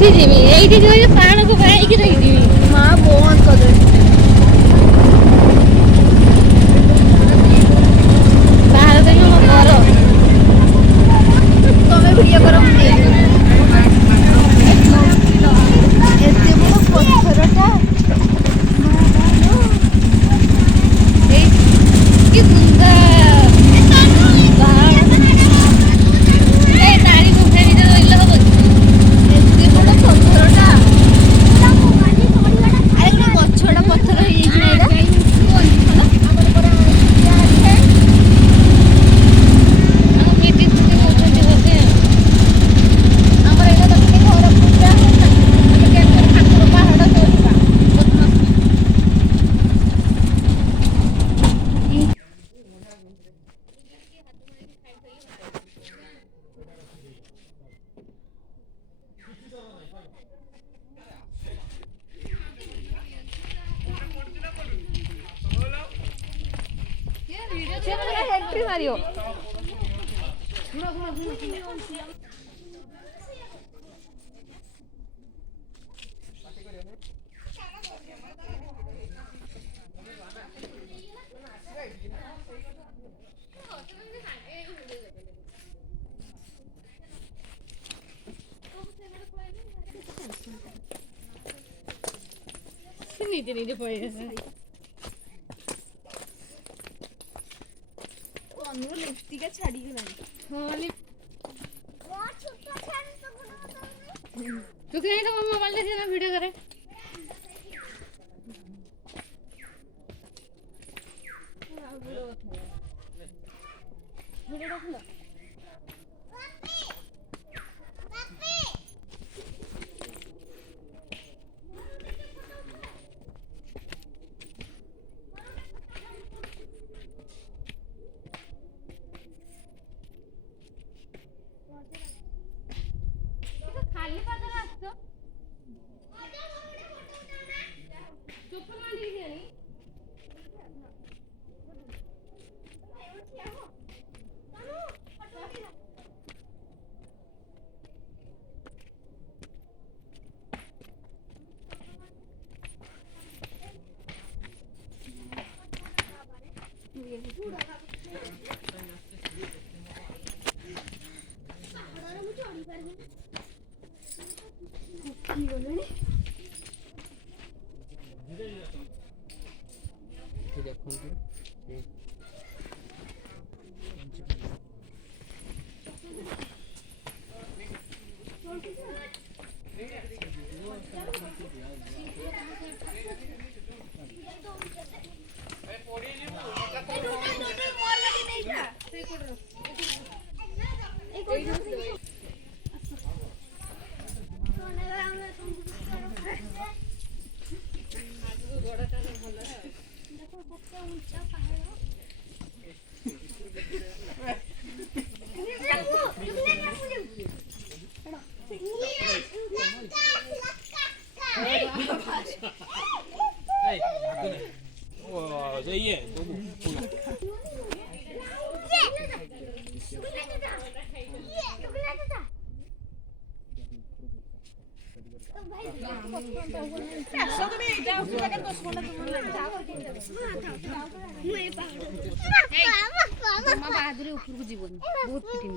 उठी जीवी एठी जो पाण को भाई की रही जीवी मां बहुत कदर बाहर देखो मो घर तमे वीडियो करो मुझे एते बड़ पत्थरटा कि सुंदर तारी को फेरी दे इल्ला हो एते बड़ पत्थरटा अरे कि गछड़ा पत्थर हे जाई ना एटा हम मीटिंग से होते होते हमर एटा देखि घर पूजा होता के ठाकुर पहाड़ तोड़िबा एंट्री मारियो नीचे नीचे पड़े अनुर लिपस्टिक छाड़ी गलानी हां तू कहीं तो मोबाइल से ना वीडियो करे वीडियो रख लो खाली पादर आसतो चप्पल मांडी गेली बाहादुरी ऊपर को जीवन बहुत पिटिंग